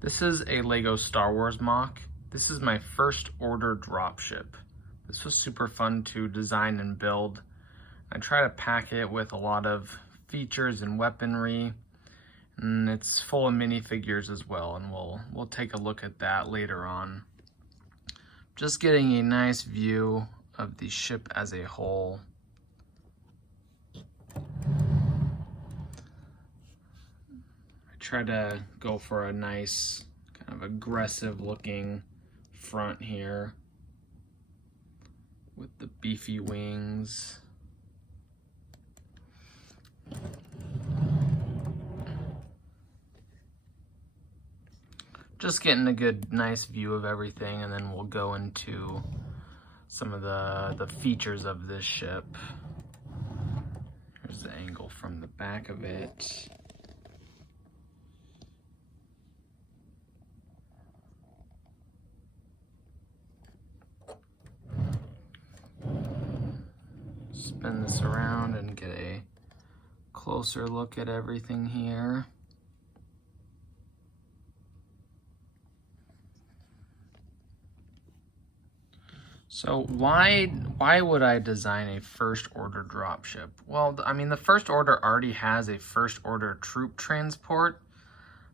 This is a Lego Star Wars MOC. This is my first order dropship. This was super fun to design and build. I try to pack it with a lot of features and weaponry, and it's full of minifigures as well, and we'll take a look at that later on. Just getting a nice view of the ship as a whole. Try to go for a nice kind of aggressive looking front here with the beefy wings. Just getting a good nice view of everything, and then we'll go into some of the features of this ship. Here's the angle from the back of it. Spin this around and get a closer look at everything here. So why would I design a first order dropship? Well, I mean, the first order already has a first order troop transport,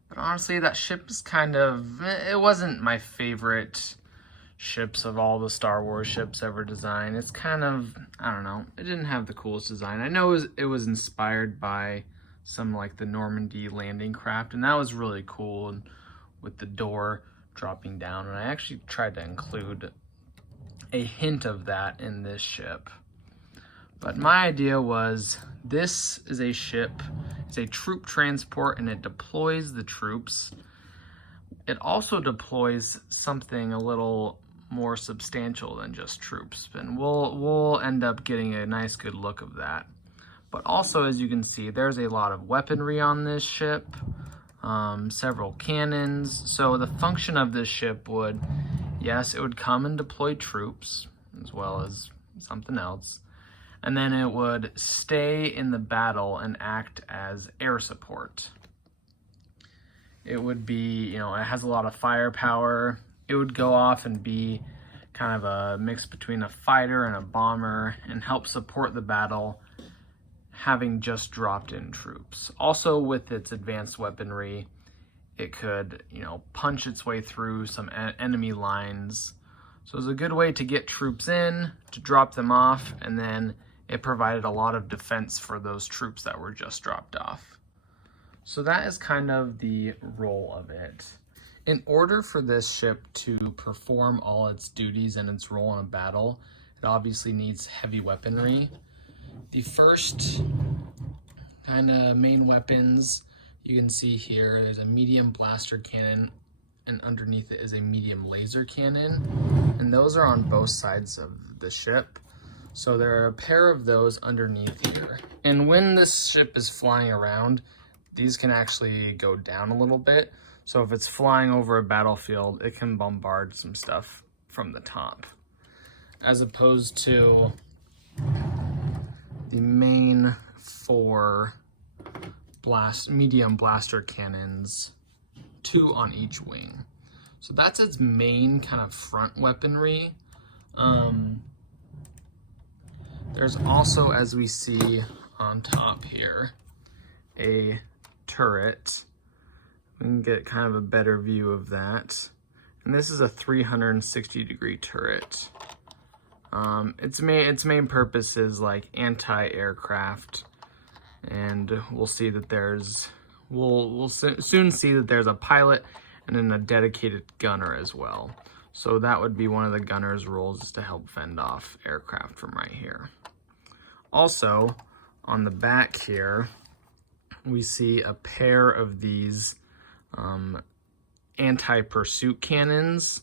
but honestly that ship is kind of, it wasn't my favorite ships of all the Star Wars ships ever designed. It's kind of, I don't know, it didn't have the coolest design. I know it was inspired by some like the Normandy landing craft, and that was really cool, and with the door dropping down, and I actually tried to include a hint of that in this ship. But my idea was, this is a ship, it's a troop transport, and it deploys the troops. It also deploys something a little more substantial than just troops, and we'll end up getting a nice good look of that. But also, as you can see, there's a lot of weaponry on this ship, several cannons. So the function of this ship would, yes, it would come and deploy troops as well as something else, and then it would stay in the battle and act as air support. It would be, you know, it has a lot of firepower. It would go off and be kind of a mix between a fighter and a bomber and help support the battle, having just dropped in troops. Also, with its advanced weaponry, it could, you know, punch its way through some enemy lines. So it was a good way to get troops in, to drop them off, and then it provided a lot of defense for those troops that were just dropped off. So that is kind of the role of it. In order for this ship to perform all its duties and its role in a battle, it obviously needs heavy weaponry. The first kind of main weapons you can see here, there's a medium blaster cannon, and underneath it is a medium laser cannon, and those are on both sides of the ship. So there are a pair of those underneath here. And when this ship is flying around, these can actually go down a little bit. So if it's flying over a battlefield, it can bombard some stuff from the top, as opposed to the main 4 medium blaster cannons, 2 on each wing. So that's its main kind of front weaponry. There's also, as we see on top here, a turret. We can get kind of a better view of that. And this is a 360-degree turret. Its main purpose is like anti-aircraft, and we'll see that we'll soon see that there's a pilot and then a dedicated gunner as well. So that would be one of the gunner's roles, is to help fend off aircraft from right here. Also, on the back here, we see a pair of these anti-pursuit cannons,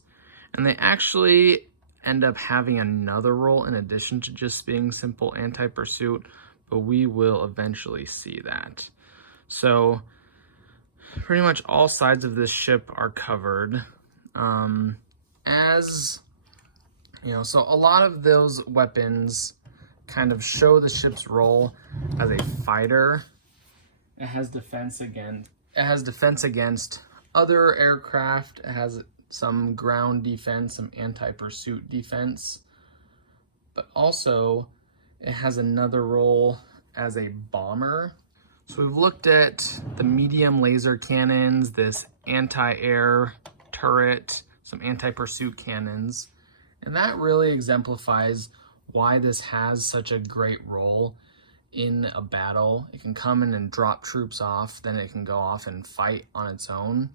and they actually end up having another role in addition to just being simple anti-pursuit, but we will eventually see that. So pretty much all sides of this ship are covered. As you know, so a lot of those weapons kind of show the ship's role as a fighter. It has defense against other aircraft. It has some ground defense, some anti-pursuit defense, but also it has another role as a bomber. So we've looked at the medium laser cannons, this anti-air turret, some anti-pursuit cannons, and that really exemplifies why this has such a great role in a battle. It can come in and drop troops off, then it can go off and fight on its own.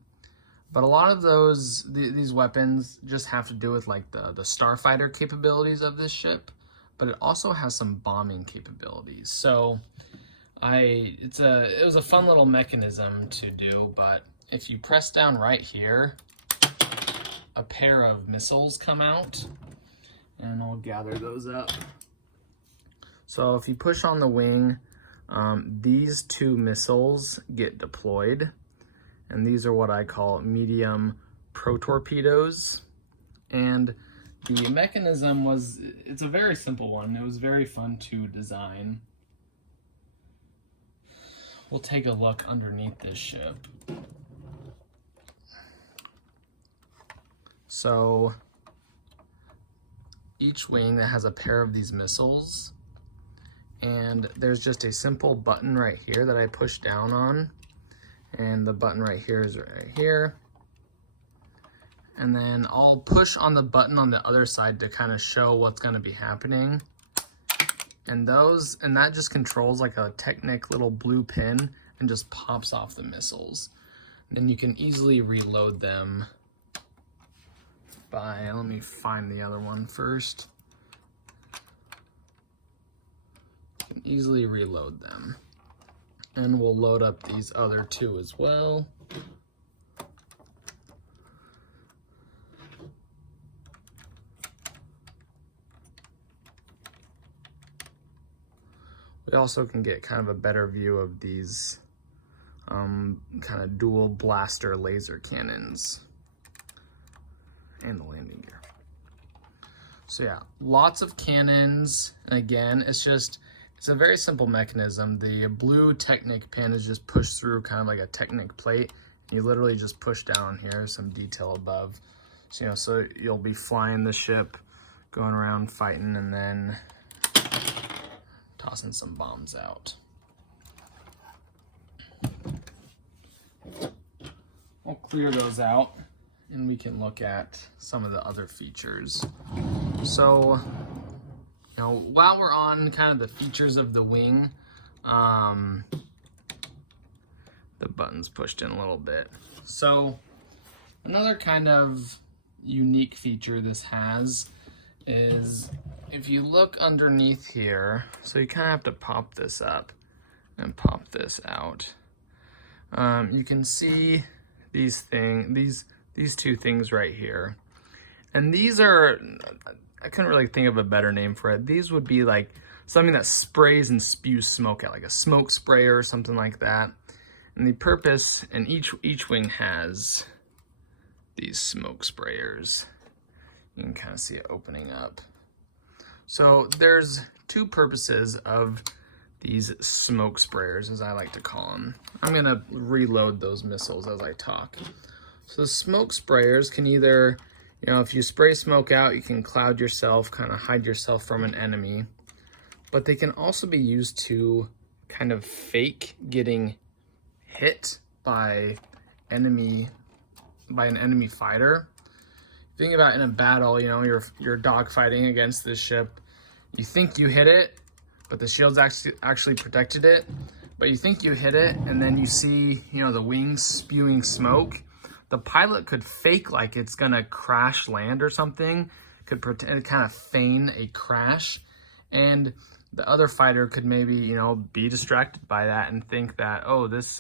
But a lot of these weapons just have to do with like the starfighter capabilities of this ship, but it also has some bombing capabilities. So it was a fun little mechanism to do, but if you press down right here, a pair of missiles come out, and I'll gather those up. So if you push on the wing, these two missiles get deployed, and these are what I call medium pro-torpedoes. And the mechanism it's a very simple one. It was very fun to design. We'll take a look underneath this ship. So each wing that has a pair of these missiles, and there's just a simple button right here that I push down on, and the button right here is right here, and then I'll push on the button on the other side to kind of show what's going to be happening, and that just controls like a Technic little blue pin and just pops off the missiles. And then you can easily reload them by, let me find the other one first. You can easily reload them. And we'll load up these other two as well. We also can get kind of a better view of these kind of dual blaster laser cannons and the landing gear. So yeah, lots of cannons. And again, it's a very simple mechanism. The blue Technic pin is just pushed through kind of like a Technic plate. You literally just push down here, some detail above. So, so you'll be flying the ship, going around fighting, and then tossing some bombs out. We'll clear those out and we can look at some of the other features. So, while we're on kind of the features of the wing, the button's pushed in a little bit. So another kind of unique feature this has is if you look underneath here, so you kind of have to pop this up and pop this out. You can see these two things right here. And these are, I couldn't really think of a better name for it. These would be like something that sprays and spews smoke out, like a smoke sprayer or something like that. And the purpose, and each wing has these smoke sprayers. You can kind of see it opening up. So there's two purposes of these smoke sprayers, as I like to call them. I'm gonna reload those missiles as I talk. So the smoke sprayers can either, if you spray smoke out, you can cloud yourself, kind of hide yourself from an enemy. But they can also be used to kind of fake getting hit by an enemy fighter. Think about in a battle, you're dogfighting against this ship. You think you hit it, but the shield's actually protected it. But you think you hit it, and then you see, the wings spewing smoke. The pilot could fake like it's gonna crash land or something, could pretend, kind of feign a crash, and the other fighter could maybe, be distracted by that and think that, oh, this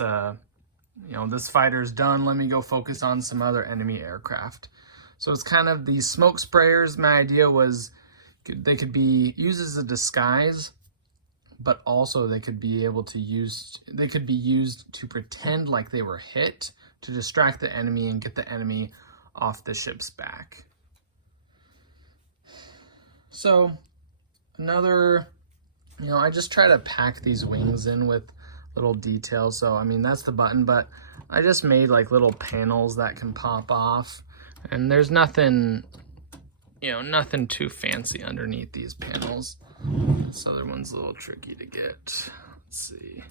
fighter's done, let me go focus on some other enemy aircraft. So it's kind of these smoke sprayers. My idea was they could be used as a disguise, but also they could be used to pretend like they were hit, to distract the enemy and get the enemy off the ship's back. So another, I just try to pack these wings in with little detail. So I mean, that's the button, but I just made like little panels that can pop off, and there's nothing, you know, nothing too fancy underneath these panels. This other one's a little tricky to get. Let's see.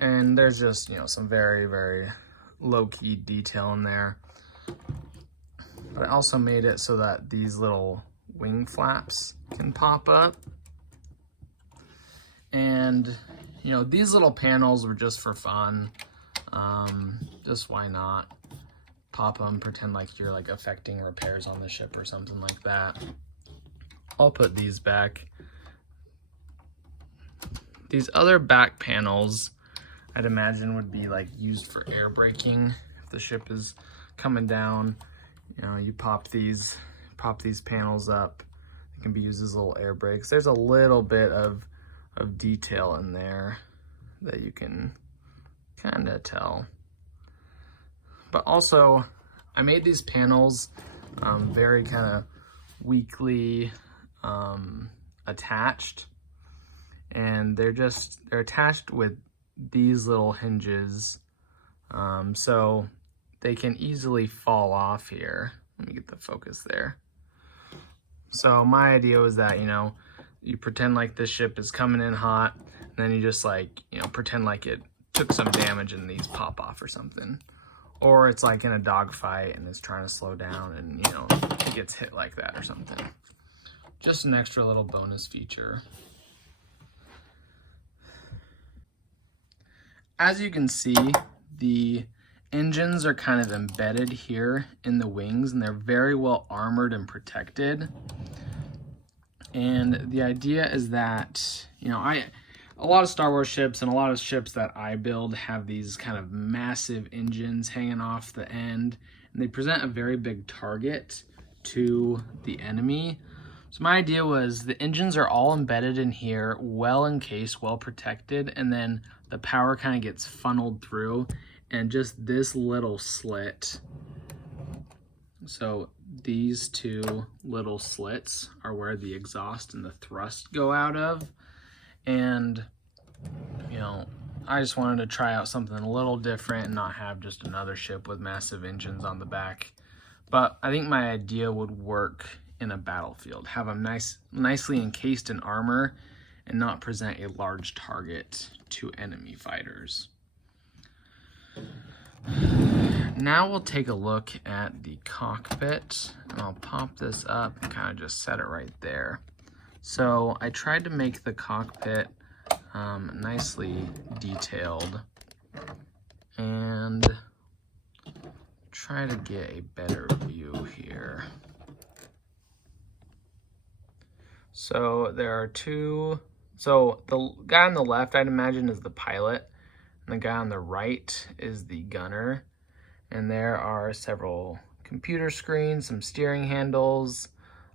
And there's just, you know, some very, very low-key detail in there. But I also made it so that these little wing flaps can pop up. And, you know, these little panels were just for fun. Just why not? Pop them, pretend like you're like affecting repairs on the ship or something like that. I'll put these back. These other back panels, I'd imagine would be like used for air braking. If the ship is coming down, you know, you pop these panels up. They can be used as little air brakes. There's a little bit of detail in there that you can kind of tell. But also, I made these panels very kind of weakly attached, and they're attached with these little hinges, so they can easily fall off here. Let me get the focus there. So my idea was that, you know, you pretend like this ship is coming in hot, and then you just like, you know, pretend like it took some damage and these pop off or something. Or it's like in a dogfight and it's trying to slow down and, you know, it gets hit like that or something. Just an extra little bonus feature. As you can see, the engines are kind of embedded here in the wings, and they're very well armored and protected. And the idea is that, you know, a lot of Star Wars ships and a lot of ships that I build have these kind of massive engines hanging off the end, and they present a very big target to the enemy. So my idea was the engines are all embedded in here, well encased, well protected, and then the power kind of gets funneled through, and just this little slit. So these two little slits are where the exhaust and the thrust go out of. And, you know, I just wanted to try out something a little different and not have just another ship with massive engines on the back. But I think my idea would work in a battlefield. Have them nicely encased in armor and not present a large target to enemy fighters. Now we'll take a look at the cockpit, and I'll pop this up and kind of just set it right there. So I tried to make the cockpit nicely detailed and try to get a better view here. So there are two, so the guy on the left I'd imagine is the pilot, and the guy on the right is the gunner. And there are several computer screens, some steering handles.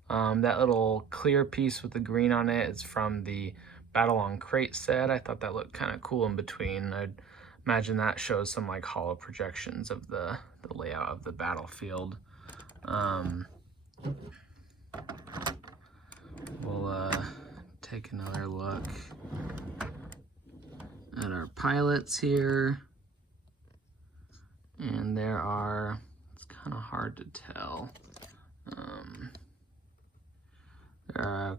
That little clear piece with the green on it is from the Battle on Crate set. I thought that looked kind of cool in between. I'd imagine that shows some like hollow projections of the layout of the battlefield. We'll take another look at our pilots here. And there are, it's kind of hard to tell. There are a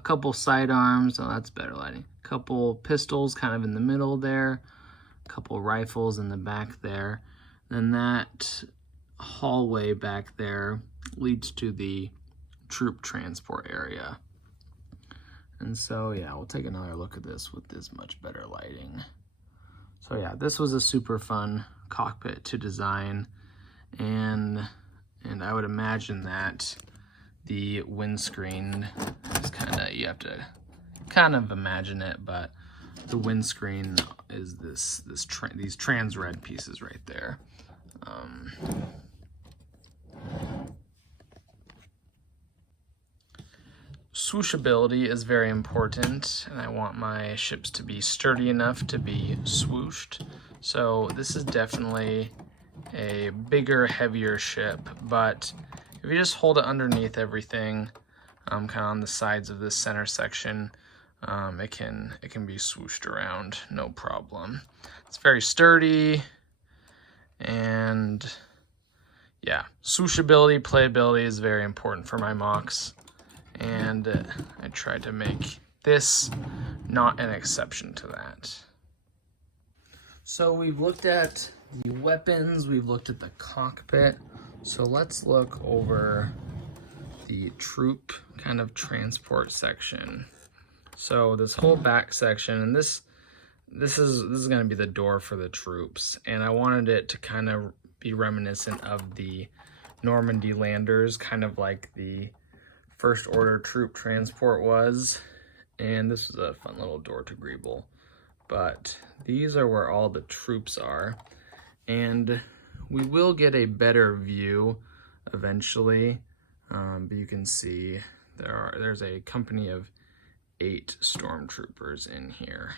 couple sidearms. Oh, that's better lighting. A couple pistols kind of in the middle there. A couple rifles in the back there. Then that hallway back there leads to the troop transport area. And so, yeah, we'll take another look at this with this much better lighting. So yeah, this was a super fun cockpit to design, and I would imagine that the windscreen is kind of, you have to kind of imagine it, but the windscreen is these trans red pieces right there. Swooshability is very important, and I want my ships to be sturdy enough to be swooshed. So this is definitely a bigger, heavier ship, but if you just hold it underneath everything, kind of on the sides of this center section, it can be swooshed around, no problem. It's very sturdy, and yeah, swooshability, playability is very important for my MOCs, and I tried to make this not an exception to that. So we've looked at the weapons, we've looked at the cockpit, so let's look over the troop kind of transport section. So this whole back section, and this is going to be the door for the troops, and I wanted it to kind of be reminiscent of the Normandy landers, kind of like the First Order troop transport was. And this is a fun little door to Greeble. But these are where all the troops are, and we will get a better view eventually, but you can see there's a company of 8 stormtroopers in here.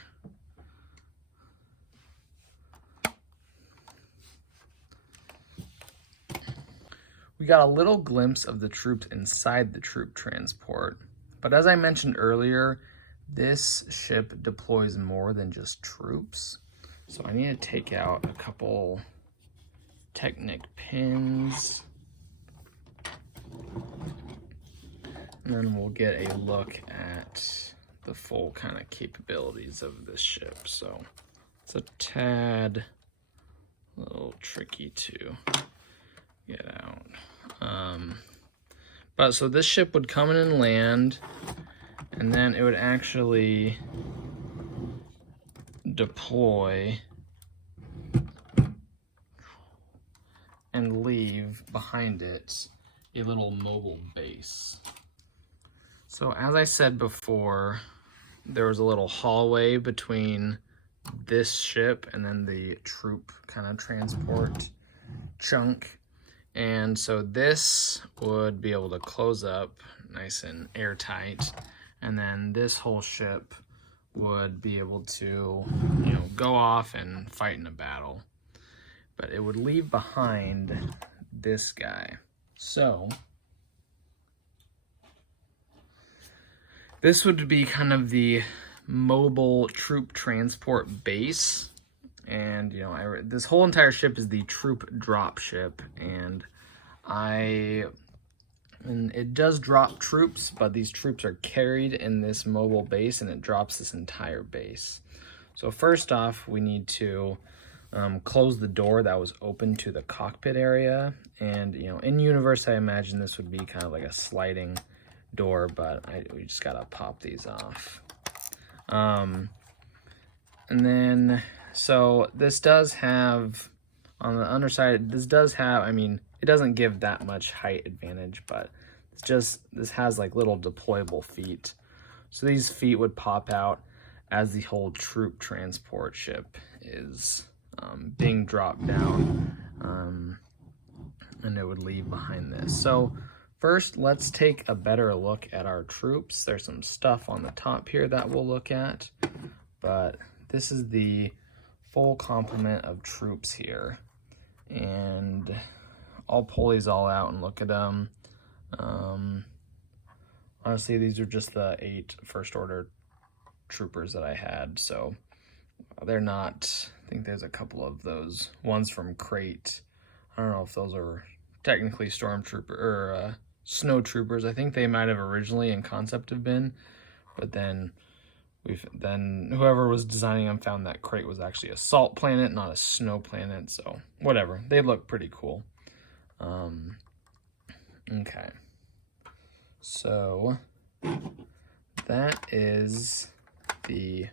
We got a little glimpse of the troops inside the troop transport, but as I mentioned earlier, this ship deploys more than just troops. So I need to take out a couple Technic pins, and then we'll get a look at the full kind of capabilities of this ship. So it's a tad a little tricky to get out. But so this ship would come in and land, and then it would actually deploy and leave behind it a little mobile base. So as I said before, there was a little hallway between this ship and then the troop kind of transport chunk. And so this would be able to close up nice and airtight. And then this whole ship would be able to, go off and fight in a battle. But it would leave behind this guy. So this would be kind of the mobile troop transport base. And, this whole entire ship is the troop dropship. And it does drop troops, but these troops are carried in this mobile base, and it drops this entire base. So first off, we need to close the door that was open to the cockpit area. And, in universe, I imagine this would be kind of like a sliding door, but we just gotta pop these off. And then, so this does have, on the underside, this does have, it doesn't give that much height advantage, but this has like little deployable feet. So these feet would pop out as the whole troop transport ship is being dropped down, and it would leave behind this. So first, let's take a better look at our troops. There's some stuff on the top here that we'll look at, but this is the full complement of troops here. And I'll pull these all out and look at them. Honestly, these are just the 8 First Order troopers that I had, so they're not, I think there's a couple of those ones from Crate. I don't know if those are technically stormtrooper or snow troopers. I think they might have originally in concept have been, but then whoever was designing them found that Crate was actually a salt planet, not a snow planet. So whatever, they look pretty cool. Okay, so that is the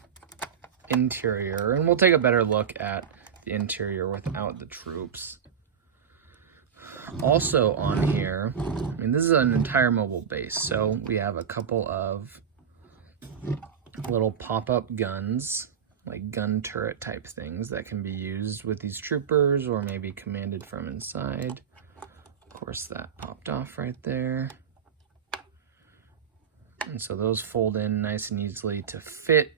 interior, and we'll take a better look at the interior without the troops. Also on here, this is an entire mobile base, so we have a couple of little pop-up guns, like gun turret type things that can be used with these troopers or maybe commanded from inside. Of course, that popped off right there. And so those fold in nice and easily to fit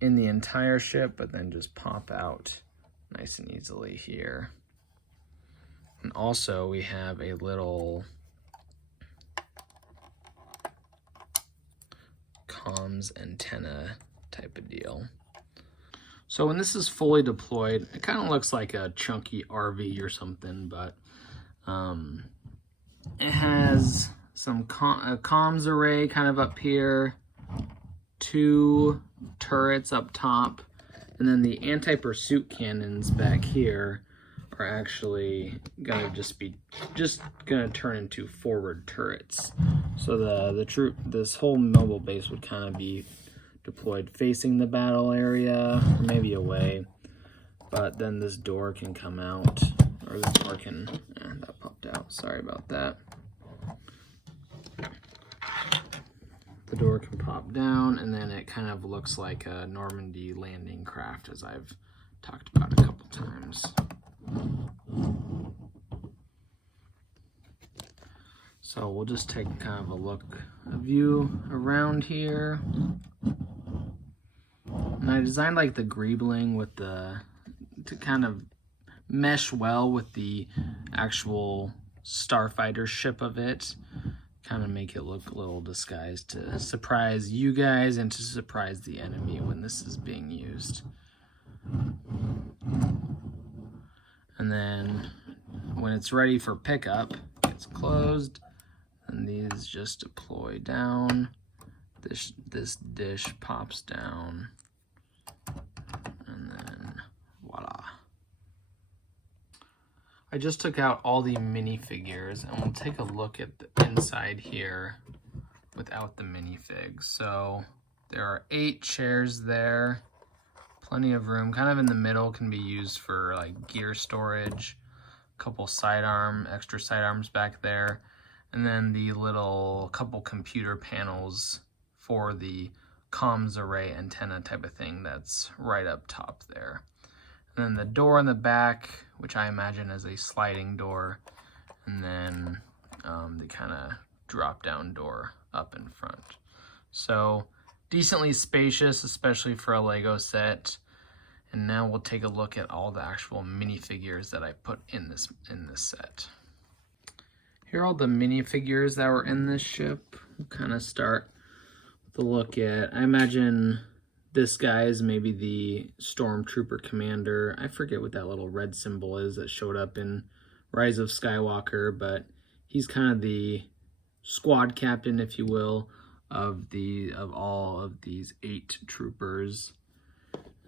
in the entire ship, but then just pop out nice and easily here. And also we have a little comms antenna type of deal. So when this is fully deployed, it kind of looks like a chunky RV or something, but it has some comms array kind of up here, 2 turrets up top, and then the anti-pursuit cannons back here are actually gonna gonna turn into forward turrets. So this whole mobile base would kind of be deployed facing the battle area, or maybe away. But then this door can come out, or this door can, that popped out, sorry about that. The door can pop down, and then it kind of looks like a Normandy landing craft, as I've talked about a couple times. So we'll just take kind of a view around here. And I designed like the greebling with to kind of mesh well with the actual starfighter ship of it. Kind of make it look a little disguised to surprise you guys and to surprise the enemy when this is being used. And then when it's ready for pickup, it's closed, and these just deploy down. This dish pops down, and then voila. I just took out all the minifigures, and we'll take a look at the inside here without the minifigs. So there are 8 chairs there, plenty of room. Kind of in the middle can be used for like gear storage, a couple extra sidearms back there, and then the couple computer panels for the comms array antenna type of thing that's right up top there. And then the door in the back, which I imagine is a sliding door, and then the kind of drop down door up in front. So decently spacious, especially for a Lego set. And now we'll take a look at all the actual minifigures that I put in this set. Here are all the minifigures that were in this ship. We'll kind of start with a look at, I imagine this guy is maybe the Stormtrooper commander. I forget what that little red symbol is that showed up in Rise of Skywalker, but he's kind of the squad captain, if you will, of all of these 8 troopers.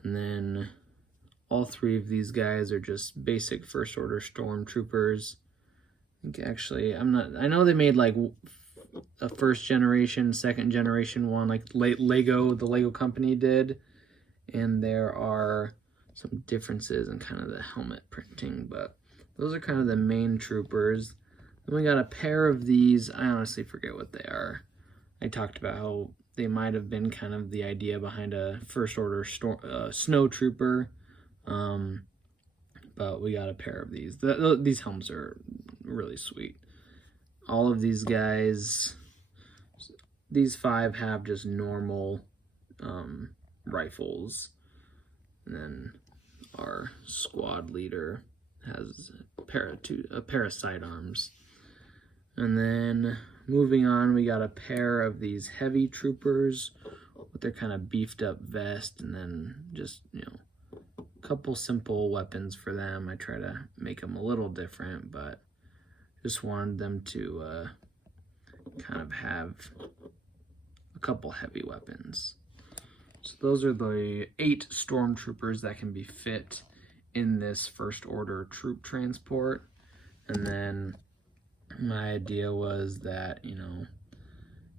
And then all 3 of these guys are just basic first order stormtroopers. I think actually, I know they made like a first generation, second generation one, like the Lego company did. And there are some differences in kind of the helmet printing, but those are kind of the main troopers. Then we got a pair of these, I honestly forget what they are. I talked about how they might have been kind of the idea behind a first order snow trooper, but we got a pair of these. These helms are really sweet. All of these guys, these 5 have just normal rifles, and then our squad leader has a pair of sidearms. And then moving on, we got a pair of these heavy troopers with their kind of beefed up vest, and then just, a couple simple weapons for them. I try to make them a little different, but just wanted them to kind of have a couple heavy weapons. So those are the 8 stormtroopers that can be fit in this first order troop transport. And then my idea was that,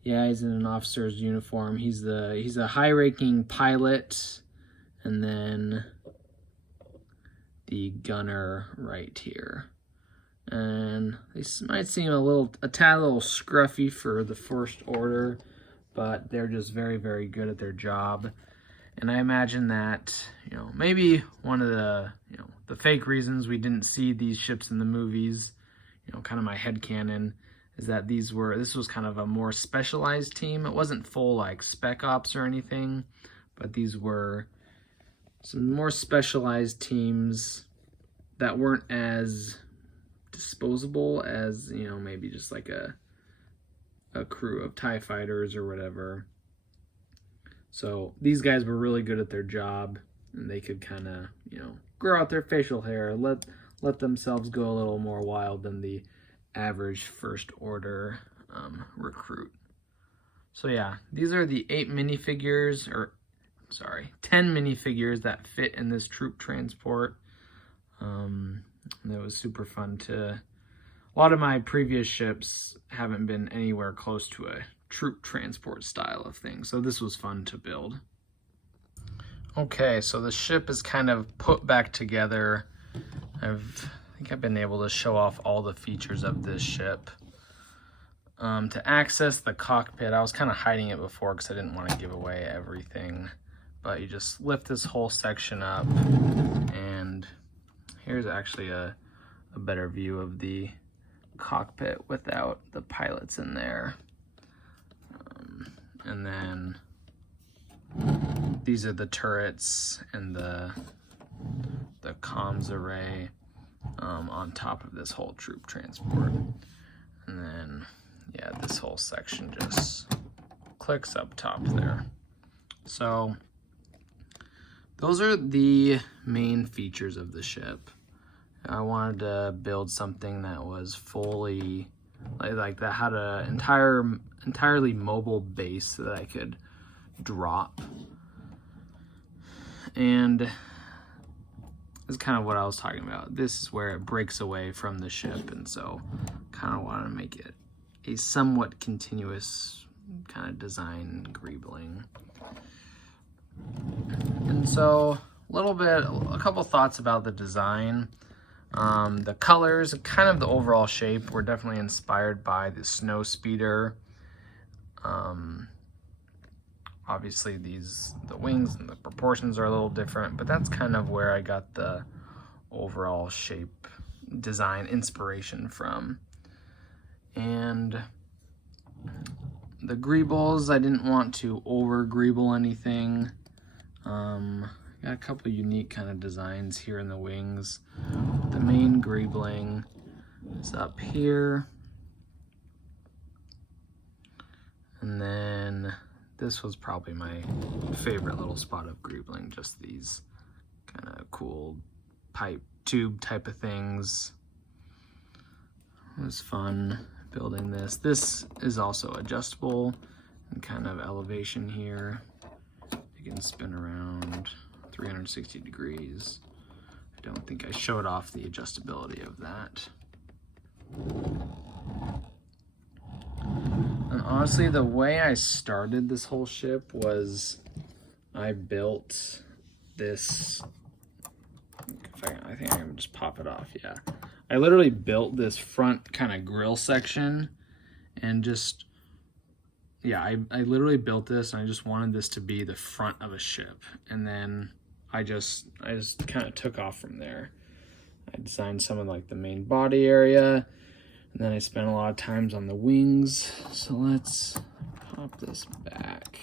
yeah, he's in an officer's uniform. He's a high-ranking pilot, and then the gunner right here. And they might seem a tad little scruffy for the first order, but they're just very, very good at their job. And I imagine that, maybe one of the fake reasons we didn't see these ships in the movies, kind of my headcanon, is that this was kind of a more specialized team. It wasn't full like spec ops or anything, but these were some more specialized teams that weren't as disposable as, maybe just like a crew of TIE fighters or whatever. So these guys were really good at their job, and they could kind of, grow out their facial hair, let themselves go a little more wild than the average first order recruit. So yeah, these are the 10 minifigures that fit in this troop transport. It was super fun a lot of my previous ships haven't been anywhere close to a troop transport style of thing, so this was fun to build. Okay, so the ship is kind of put back together. I think I've been able to show off all the features of this ship. To access the cockpit, I was kind of hiding it before because I didn't want to give away everything, but you just lift this whole section up, and here's actually a better view of the cockpit without the pilots in there. And then these are the turrets and the comms array on top of this whole troop transport. And then, yeah, this whole section just clicks up top there. So those are the main features of the ship. I wanted to build something that was fully like that had an entirely mobile base that I could drop, and this is kind of what I was talking about. This is where it breaks away from the ship, and so kind of wanted to make it a somewhat continuous kind of design greebling. And so a couple thoughts about the design. The colors, kind of the overall shape, were definitely inspired by the snow speeder. Obviously the wings and the proportions are a little different, but that's kind of where I got the overall shape design inspiration from. And the greebles, I didn't want to over greeble anything. Got a couple unique kind of designs here in the wings. The main greebling is up here. And then this was probably my favorite little spot of greebling, just these kind of cool pipe tube type of things. It was fun building this. This is also adjustable and kind of elevation here. You can spin around 360 degrees. I don't think I showed off the adjustability of that. And honestly, the way I started this whole ship was I built this, I think I can just pop it off, yeah. I literally built this front kind of grill section and just, yeah, I literally built this and I just wanted this to be the front of a ship. And then I just kind of took off from there. I designed some of like the main body area, and then I spent a lot of times on the wings. So let's pop this back.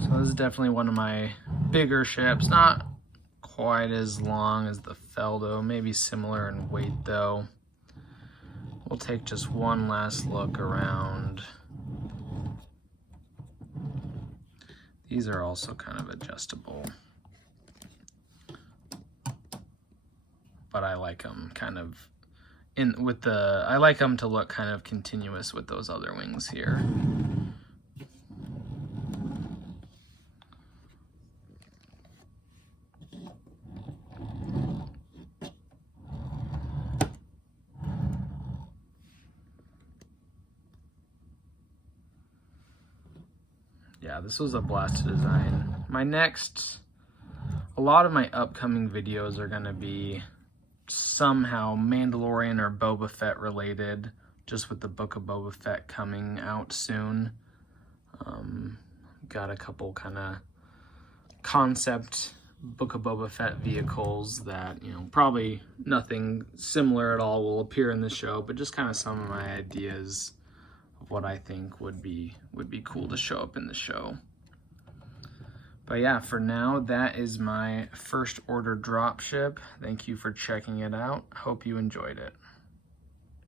So this is definitely one of my bigger ships. Not quite as long as the Feldo, maybe similar in weight though. We'll take just one last look around. These are also kind of adjustable, but I like them kind of I like them to look kind of continuous with those other wings here. Yeah, this was a blast to design. A lot of my upcoming videos are gonna be somehow Mandalorian or Boba Fett related, just with the Book of Boba Fett coming out soon. Got a couple kind of concept Book of Boba Fett vehicles that, probably nothing similar at all will appear in the show, but just kind of some of my ideas of what I think would be cool to show up in the show. But yeah, for now, that is my first order dropship. Thank you for checking it out. Hope you enjoyed it.